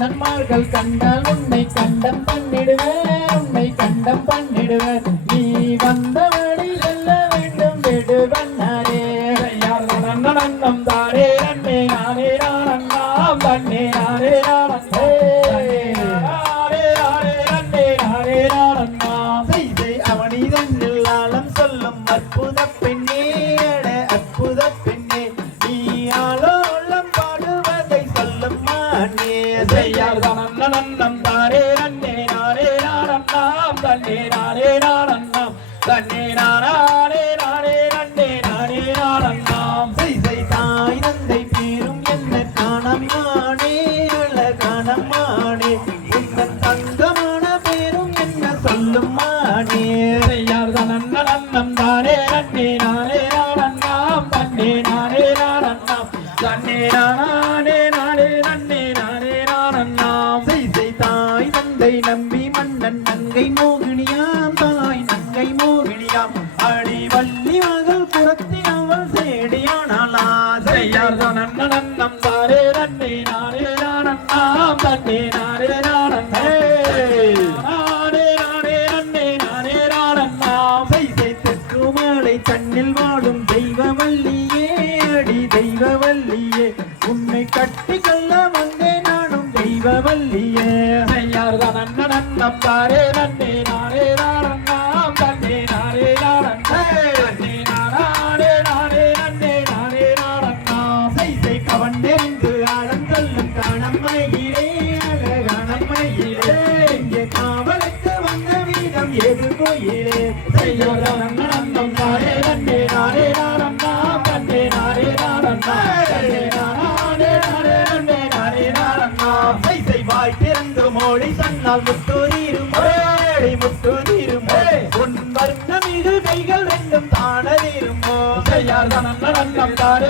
மன்னன்மார்கள் கண்டால் உன்னை கண்டம் பண்ணிடுவேன். உன்னை கண்டம் பண்ணிடுவேன். நீ வந்தவழி செல்ல வேண்டும். விடுவன்னாரே யார் மன்னனம் தான்? நானே நான் அண்ணாம் தன்னே நானே நானே நன்னே நானே நான் அண்ணாம் செய்தை தாய் தந்தை பேரும் என்ன காணமானே உள்ள காணமானே உங்கள் தங்கமான பேரும் என்ன சொல்லும் மானே. செய்யார் தான் அண்ணன் அண்ணம் தானே நன்னே நானே நான் அண்ணாம் தன்னே நானே நான் அண்ணாம் தன்னே நானே நானே நன்னே நானே நான் நம்பி மன்னன் நங்கை மோகி தன்னில் வாழும் தெய்வ வள்ளியே அடி தெய்வ வள்ளியே. உன்னை கட்டி கொள்ள வந்தே நானும் தெய்வ வள்ளியே. ஐயார் தான்? அண்ணன் நம்பாரே நன்னே நானே கோயிலே செய்யோதே வந்தே நாரே நாரம்மா வந்தே நாரே நாரம்மா செய்வாய் திறந்து மோழி தன்னால் முத்தூரீரும் முத்தூரீரும் உன் வர்ணம் இரு கைகள் ரெண்டும் தானதீரும் செய்யார் தனம் நடந்தம் தாரே